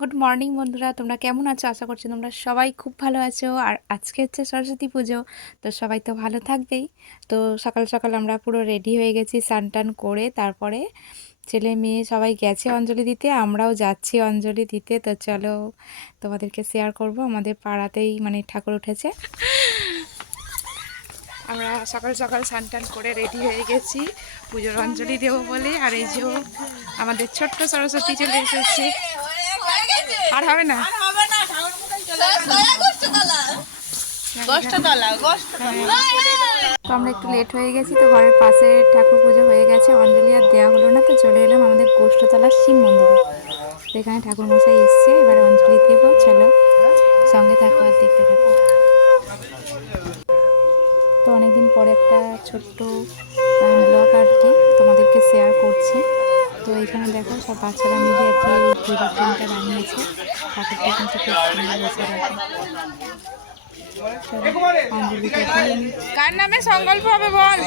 Good morning বন্ধুরা। তোমরা কেমন আছো? আশা করছি তোমরা সবাই খুব ভালো আছো। আর আজকে হচ্ছে সরস্বতী পুজো, তো সবাই তো ভালো থাকবেই। তো সকাল সকাল আমরা পুরো রেডি হয়ে গেছি স্নান করে। তারপরে ছেলে মেয়ে সবাই গেছে অঞ্জলি দিতে, আমরাও যাচ্ছি অঞ্জলি দিতে। তো চলো তোমাদেরকে শেয়ার করব। আমাদের পাড়াতেই মানে ঠাকুর উঠেছে। আমরা সকাল সকাল স্নান করে রেডি হয়ে গেছি। পুজোর অঞ্জলি দেবো বলে। আর এই যে আমাদের ছোট্ট সরস্বতী চলে এসেছে। আর হবে না। তো আমরা একটু লেট হয়ে গেছি তো ঘরের পাশে ঠাকুর পুজো হয়ে গেছে অঞ্জলি আর দেওয়া হলো না তো চলে এলাম আমাদের গোষ্ঠতলার শিব মন্দিরে। তো এখানে ঠাকুর মশাই এসছে এবারে অঞ্জলি দেবো চলো সঙ্গে থাকো আর দেখতে থাকো। তো অনেকদিন পরে একটা ছোট্ট ব্লগ আর কি তোমাদেরকে শেয়ার করছি। তো এখানে দেখো সব বাচ্চারা মিলে আর কি এই হয়েছে পাখিটা কিন্তু কার নামে সংকল্প হবে বল?